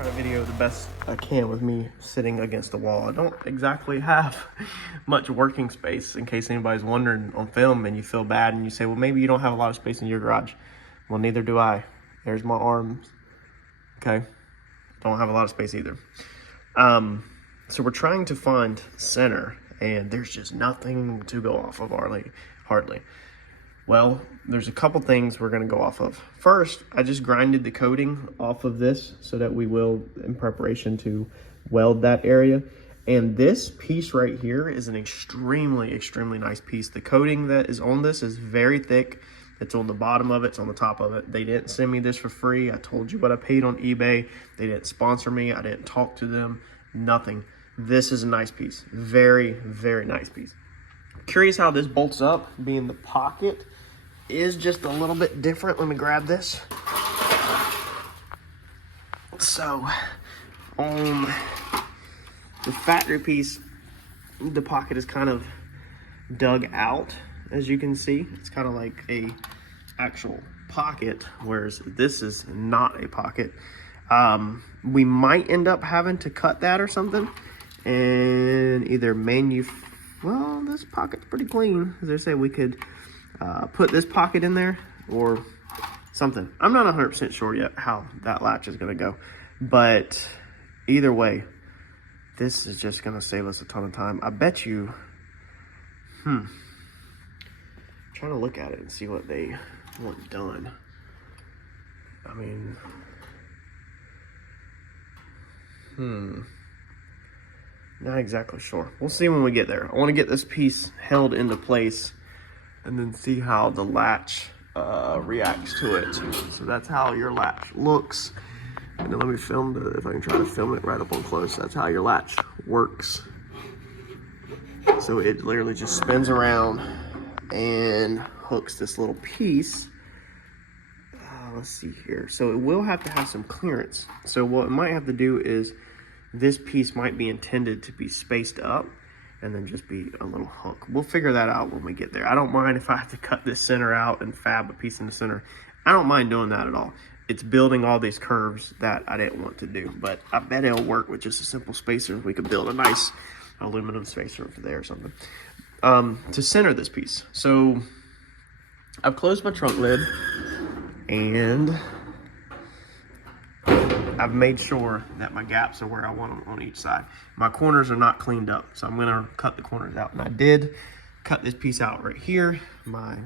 try to video the best I can with me sitting against the wall. I don't exactly have much working space, in case anybody's wondering on film and you feel bad and you say, well, maybe you don't have a lot of space in your garage. Well, neither do I. There's my arms. Okay. Don't have a lot of space either. So we're trying to find center, and there's just nothing to go off of, hardly. Well, there's a couple things we're going to go off of. First, I just grinded the coating off of this so that we will, in preparation to weld that area. And this piece right here is an extremely, extremely nice piece. The coating that is on this is very thick. It's on the bottom of it, it's on the top of it. They didn't send me this for free. I told you what I paid on eBay. They didn't sponsor me. I didn't talk to them, nothing. This is a nice piece. Very, very nice piece. Curious how this bolts up, being the pocket is just a little bit different. Let me grab this. So on the factory piece, the pocket is kind of dug out, as you can see. It's kind of like a actual pocket, whereas this is not a pocket. We might end up having to cut that or something and either well, this pocket's pretty clean. As I say, we could put this pocket in there or something. I'm not 100% sure yet how that latch is going to go, but either way, this is just going to save us a ton of time. I bet you, trying to look at it and see what they want done. I mean, not exactly sure. We'll see when we get there. I want to get this piece held into place and then see how the latch reacts to it. So that's how your latch looks. And then let me film if I can try to film it right up on close. That's how your latch works. So it literally just spins around and hooks this little piece. Let's see here. So it will have to have some clearance. So what it might have to do is this piece might be intended to be spaced up and then just be a little hook. We'll figure that out when we get there. I don't mind if I have to cut this center out and fab a piece in the center. I don't mind doing that at all. It's building all these curves that I didn't want to do, but I bet it'll work with just a simple spacer. We could build a nice aluminum spacer over there or something. To center this piece. So I've closed my trunk lid and I've made sure that my gaps are where I want them on each side. My corners are not cleaned up, so I'm gonna cut the corners out. And I did cut this piece out right here, my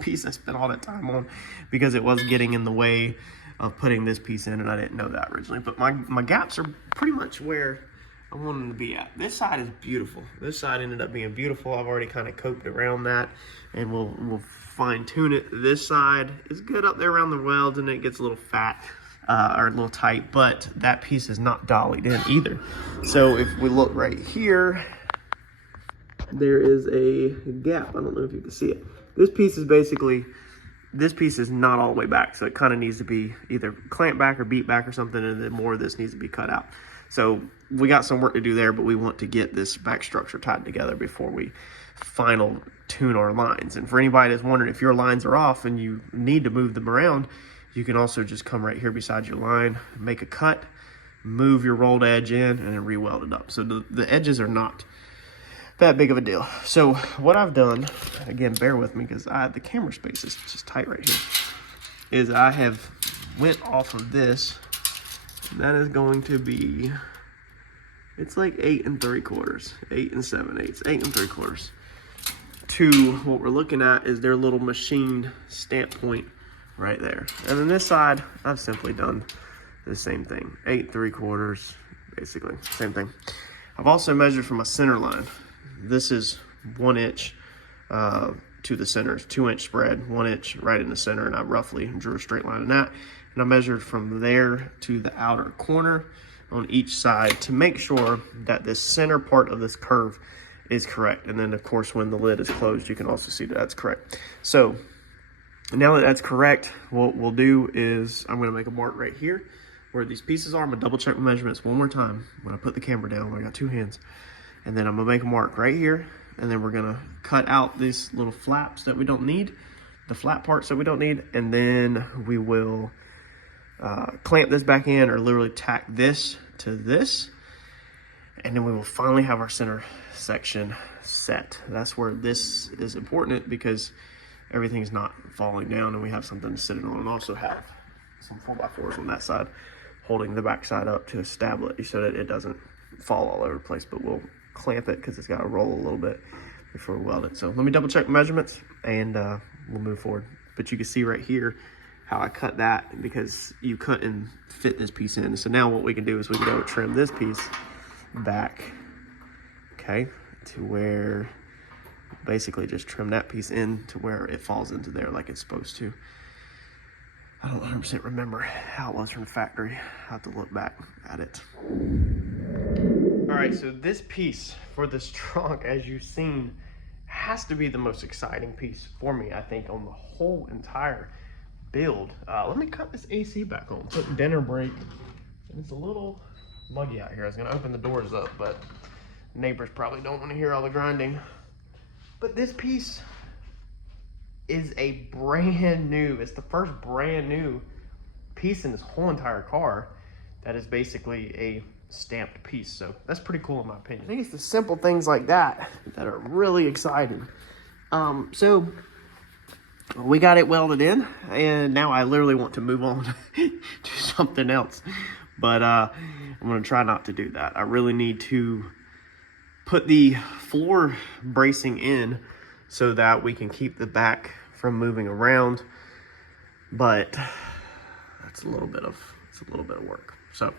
piece I spent all that time on because it was getting in the way of putting this piece in, and I didn't know that originally. But my gaps are pretty much where I want them to be at. This side is beautiful. This side ended up being beautiful. I've already kind of coped around that, and we'll fine tune it. This side is good up there around the welds, and it gets a little fat. Or a little tight, but that piece is not dollied in either. So if we look right here, there is a gap. I don't know if you can see it. This piece is not all the way back, so it kind of needs to be either clamped back or beat back or something, and then more of this needs to be cut out. So we got some work to do there, but we want to get this back structure tied together before we final tune our lines. And for anybody that's wondering if your lines are off and you need to move them around, you can also just come right here beside your line, make a cut, move your rolled edge in, and then re-weld it up. So the edges are not that big of a deal. So what I've done, again, bear with me because the camera space is just tight right here, is I have went off of this, and that is going to be, it's like 8 3/4, 8 7/8, 8 3/4. To what we're looking at is their little machined stamp point right there. And then this side, I've simply done the same thing. 8 3/4, basically, same thing. I've also measured from my center line. This is 1 inch to the center, 2 inch spread, 1 inch right in the center, and I roughly drew a straight line in that. And I measured from there to the outer corner on each side to make sure that this center part of this curve is correct. And then of course, when the lid is closed, you can also see that that's correct. So now that that's correct, what we'll do is I'm gonna make a mark right here where these pieces are. I'm gonna double check my measurements one more time when I put the camera down. I got 2 hands. And then I'm gonna make a mark right here. And then we're gonna cut out these little flaps that we don't need, the flat parts that we don't need. And then we will clamp this back in or literally tack this to this. And then we will finally have our center section set. That's where this is important because everything's not falling down and we have something to sit it on, and also have some 4x4s on that side holding the back side up to establish so that it doesn't fall all over the place. But we'll clamp it because it's got to roll a little bit before we weld it. So let me double check measurements and we'll move forward. But you can see right here how I cut that because you couldn't fit this piece in. So now what we can do is we can go trim this piece back, okay, to where basically just trim that piece in to where it falls into there like it's supposed to. I don't 100% remember how it was from the factory. I have to look back at it. All right, so this piece for this trunk, as you've seen, has to be the most exciting piece for me, I think, on the whole entire build. Let me cut this AC back on. Put dinner break, and it's a little muggy out here. I was gonna open the doors up, but neighbors probably don't want to hear all the grinding. But this piece is a brand new, it's the first brand new piece in this whole entire car that is basically a stamped piece. So that's pretty cool in my opinion. I think it's the simple things like that that are really exciting. So we got it welded in, and now I literally want to move on to something else. But I'm gonna try not to do that. I really need to put the floor bracing in so that we can keep the back from moving around. But that's a little bit of work. So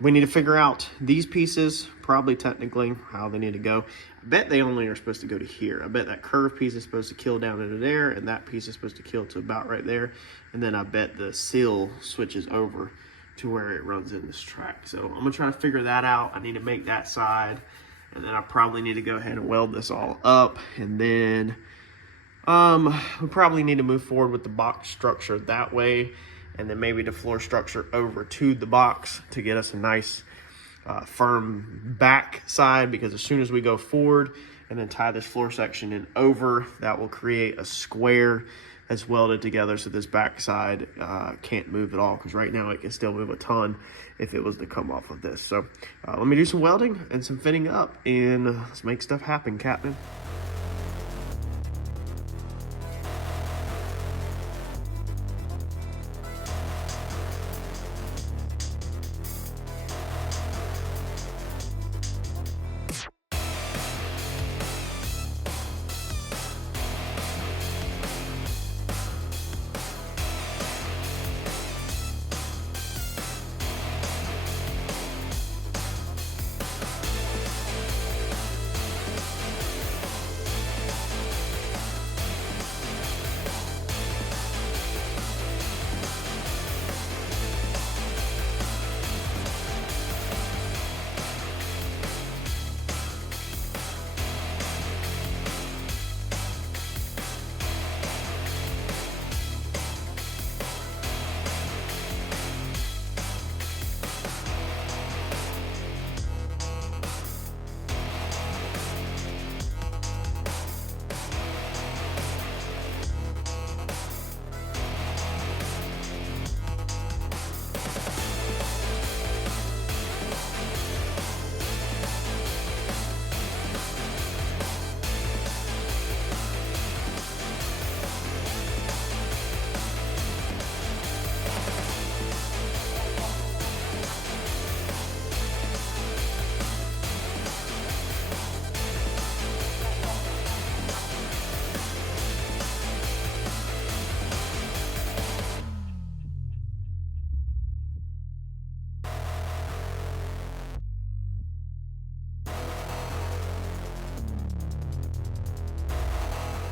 we need to figure out these pieces, probably technically how they need to go. I bet they only are supposed to go to here. I bet that curved piece is supposed to kill down into there, and that piece is supposed to kill to about right there. And then I bet the seal switches over to where it runs in this track. So I'm gonna try to figure that out. I need to make that side, and then I probably need to go ahead and weld this all up. And then we probably need to move forward with the box structure that way, and then maybe the floor structure over to the box to get us a nice firm back side, because as soon as we go forward and then tie this floor section in over, that will create a square that's welded together so this back side can't move at all, because right now it can still move a ton if it was to come off of this. So let me do some welding and some fitting up, and let's make stuff happen, Captain.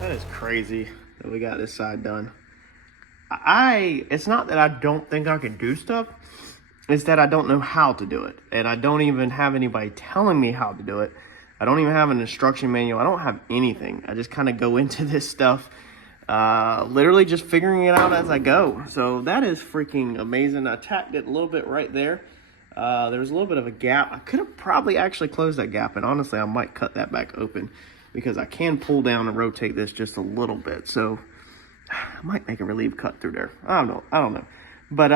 That is crazy that we got this side done. It's not that I don't think I can do stuff, it's that I don't know how to do it. And I don't even have anybody telling me how to do it. I don't even have an instruction manual. I don't have anything. I just kind of go into this stuff, literally just figuring it out as I go. So that is freaking amazing. I tacked it a little bit right there. There was a little bit of a gap. I could have probably actually closed that gap, and honestly, I might cut that back open because I can pull down and rotate this just a little bit. So I might make a relief cut through there. I don't know. But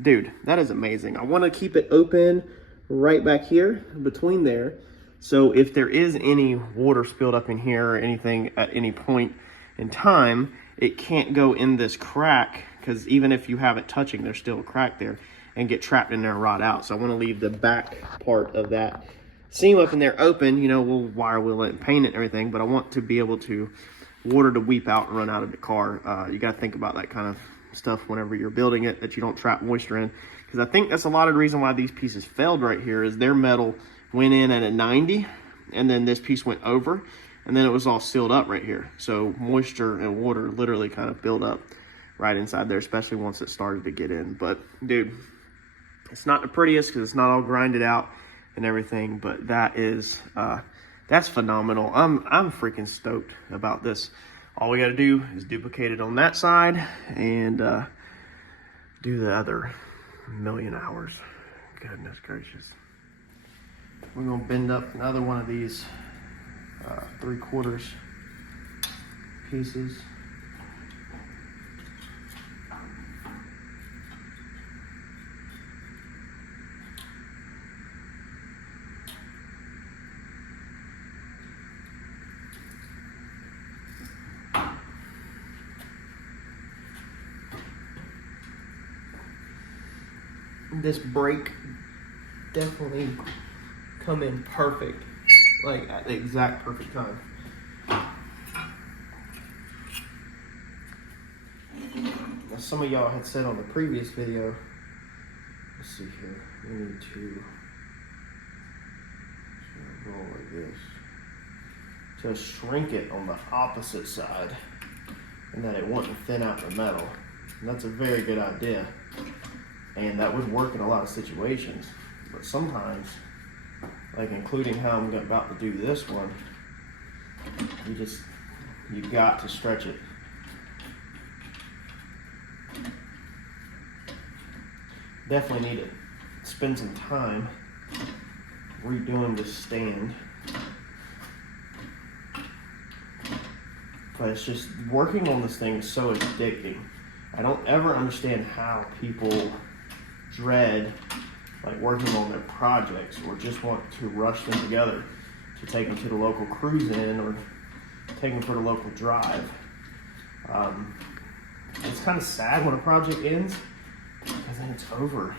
dude, that is amazing. I want to keep it open right back here between there. So if there is any water spilled up in here or anything at any point in time, it can't go in this crack, because even if you have it touching, there's still a crack there, and get trapped in there and rot out. So I want to leave the back part of that seam up in there open. You know, we'll wire wheel it and paint it and everything, but I want to be able to water to weep out and run out of the car. You got to think about that kind of stuff whenever you're building it, that you don't trap moisture in, because I think that's a lot of the reason why these pieces failed right here, is their metal went in at a 90 and then this piece went over, and then it was all sealed up right here. So moisture and water literally kind of build up right inside there, especially once it started to get in. But dude, it's not the prettiest because it's not all grinded out and everything, but that is that's phenomenal. I'm freaking stoked about this. All we got to do is duplicate it on that side and do the other million hours. Goodness gracious. We're gonna bend up another one of these 3/4 pieces. This brake definitely come in perfect, like at the exact perfect time. Now, some of y'all had said on the previous video, let's see here, we need to roll like this to shrink it on the opposite side, and that it wouldn't thin out the metal. And that's a very good idea. And that would work in a lot of situations, but sometimes, like including how I'm about to do this one, you got to stretch it. Definitely need to spend some time redoing this stand, but it's just, working on this thing is so addicting. I don't ever understand how people dread like working on their projects, or just want to rush them together to take them to the local cruise in or take them for the local drive. It's kind of sad when a project ends, because then it's over.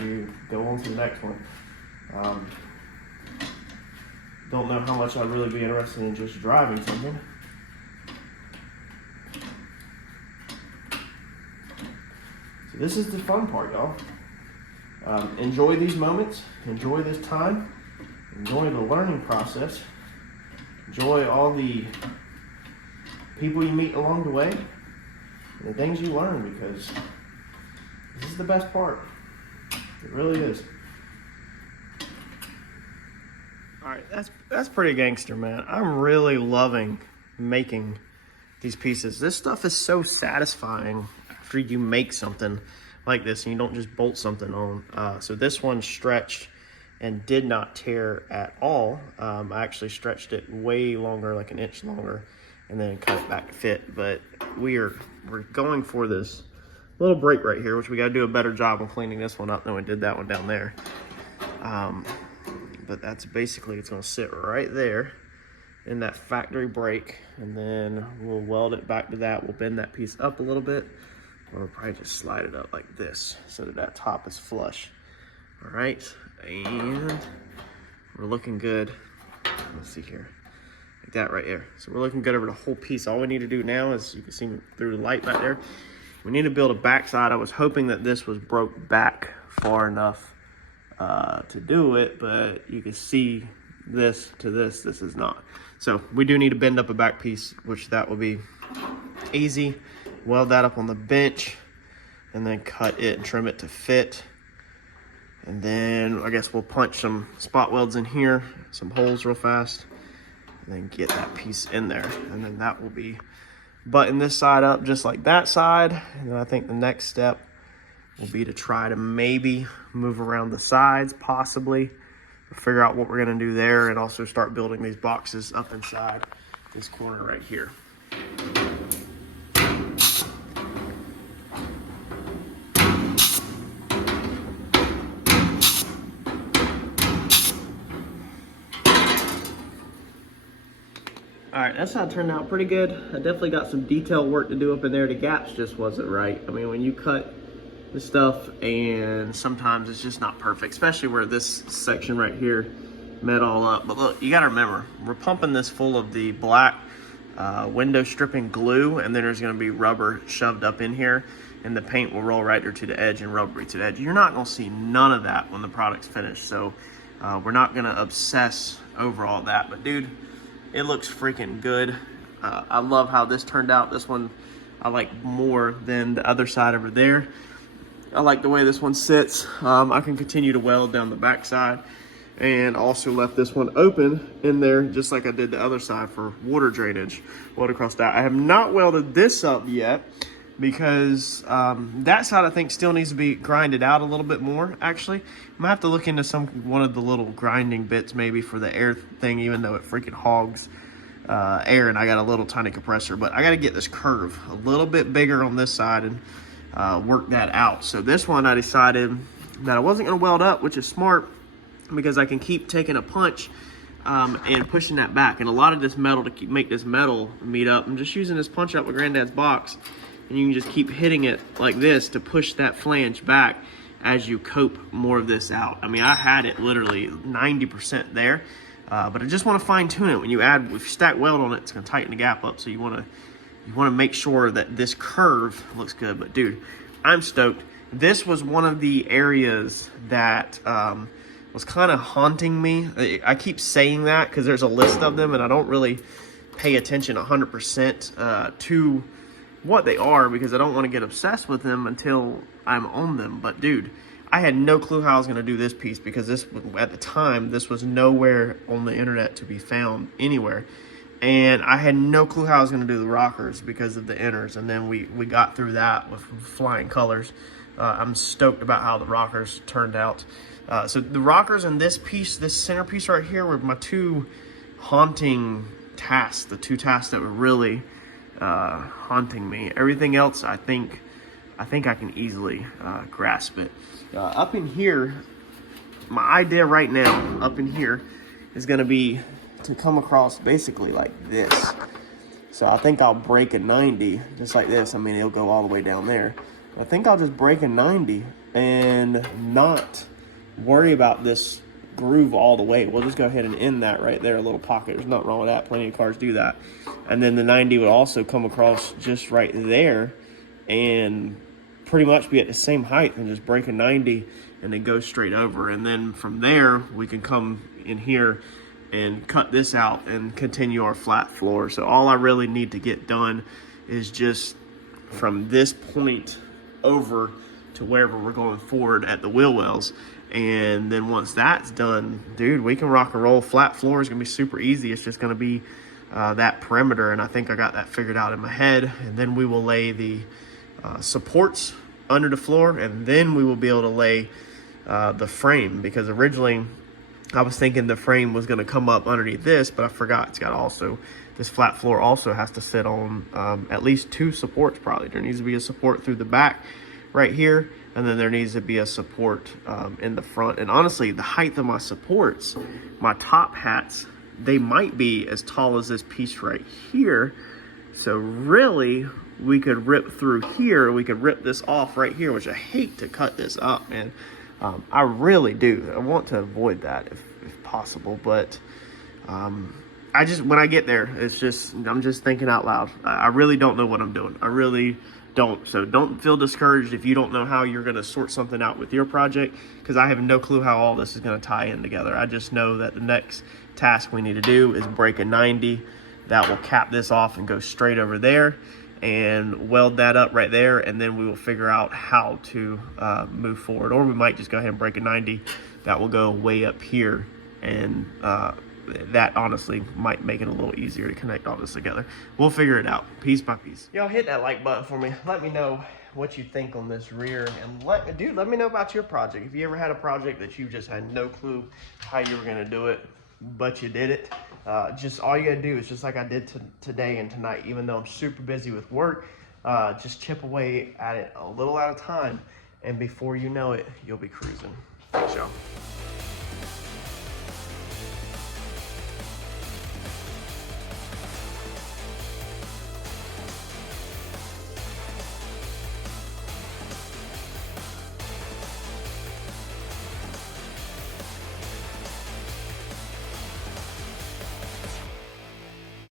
You go on to the next one. Don't know how much I'd really be interested in just driving something. So this is the fun part, y'all. Enjoy these moments, enjoy this time, enjoy the learning process, enjoy all the people you meet along the way, and the things you learn, because this is the best part. It really is. All right, that's pretty gangster, man. I'm really loving making these pieces. This stuff is so satisfying after you make something like this and you don't just bolt something on. So this one stretched and did not tear at all. I actually stretched it way longer, like an inch longer, and then cut it back to fit. But we're going for this little break right here, which we got to do a better job of cleaning this one up than we did that one down there. But that's basically, it's going to sit right there in that factory break, and then we'll weld it back to that. We'll bend that piece up a little bit, or we'll probably just slide it up like this so that that top is flush. All right, and we're looking good. Let's see here, like that right there. So we're looking good over the whole piece. All we need to do now is, you can see through the light back there, we need to build a backside. I was hoping that this was broke back far enough to do it, but you can see this to this is not. So we do need to bend up a back piece, which that will be easy. Weld that up on the bench and then cut it and trim it to fit. And then I guess we'll punch some spot welds in here, some holes real fast, and then get that piece in there. And then that will be button this side up just like that side. And then I think the next step will be to try to maybe move around the sides, possibly, figure out what we're gonna do there, and also start building these boxes up inside this corner right here. All right, that's how it turned out, pretty good. I definitely got some detail work to do up in there. The gaps just wasn't right. I mean, when you cut the stuff, and sometimes it's just not perfect, especially where this section right here met all up. But look, you gotta remember, we're pumping this full of the black window stripping glue, and then there's gonna be rubber shoved up in here, and the paint will roll right there to the edge and rubbery to the edge. You're not gonna see none of that when the product's finished, so we're not gonna obsess over all that. But dude, it looks freaking good. I love how this turned out. This one I like more than the other side over there. I like the way this one sits. I can continue to weld down the back side, and also left this one open in there just like I did the other side for water drainage. Weld across that. I have not welded this up yet because that side I think still needs to be grinded out a little bit more. Actually, I'm gonna have to look into one of the little grinding bits maybe for the air thing, even though it freaking hogs air and I got a little tiny compressor. But I got to get this curve a little bit bigger on this side and work that out. So this one I decided that I wasn't gonna weld up, which is smart because I can keep taking a punch and pushing that back. And a lot of this metal, to make this metal meet up, I'm just using this punch out with Granddad's box, and you can just keep hitting it like this to push that flange back as you cope more of this out. I mean, I had it literally 90% there, but I just want to fine tune it. When you stack weld on it, it's gonna tighten the gap up. So you want to make sure that this curve looks good. But dude, I'm stoked. This was one of the areas that was kind of haunting me. I keep saying that because there's a list of them and I don't really pay attention 100% to what they are because I don't want to get obsessed with them until I'm on them. But dude, I had no clue how I was going to do this piece because at the time, this was nowhere on the internet to be found anywhere. And I had no clue how I was going to do the rockers because of the inners. And then we got through that with flying colors. I'm stoked about how the rockers turned out. So the rockers and this piece, this center piece right here, were my two haunting tasks, the two tasks that were really haunting me. Everything else, I think I can easily grasp it. Up in here, my idea right now, up in here, is going to be to come across basically like this. So I think I'll break a 90 just like this. I mean, it'll go all the way down there. I think I'll just break a 90 and not worry about this groove all the way. We'll just go ahead and end that right there, a little pocket. There's nothing wrong with that. Plenty of cars do that. And then the 90 would also come across just right there and pretty much be at the same height and just break a 90 and then go straight over. And then from there, we can come in here and cut this out and continue our flat floor. So all I really need to get done is just from this point over to wherever we're going forward at the wheel wells. And then once that's done, dude, we can rock and roll. Flat floor is gonna be super easy. It's just gonna be that perimeter, and I think I got that figured out in my head. And then we will lay the supports under the floor, and then we will be able to lay the frame, because originally I was thinking the frame was going to come up underneath this, but I forgot it's got also, this flat floor also has to sit on at least two supports probably. There needs to be a support through the back right here, and then there needs to be a support in the front. And honestly, the height of my supports, my top hats, they might be as tall as this piece right here. So really, we could rip through here. We could rip this off right here, which I hate to cut this up, man. I really do. I want to avoid that if possible, but when I get there, I'm just thinking out loud. I really don't know what I'm doing. I really don't. So don't feel discouraged if you don't know how you're going to sort something out with your project, because I have no clue how all this is going to tie in together. I just know that the next task we need to do is break a 90. That will cap this off and go straight over there and weld that up right there, and then we will figure out how to move forward. Or we might just go ahead and break a 90 that will go way up here, and that honestly might make it a little easier to connect all this together. We'll figure it out piece by piece. Y'all hit that like button for me. Let me know what you think on this rear, and let me know about your project. If you ever had a project that you just had no clue how you were gonna do it, but you did it, just all you gotta do is just like I did today and tonight. Even though I'm super busy with work, just chip away at it a little at a time, and before you know it, you'll be cruising. Thanks, y'all.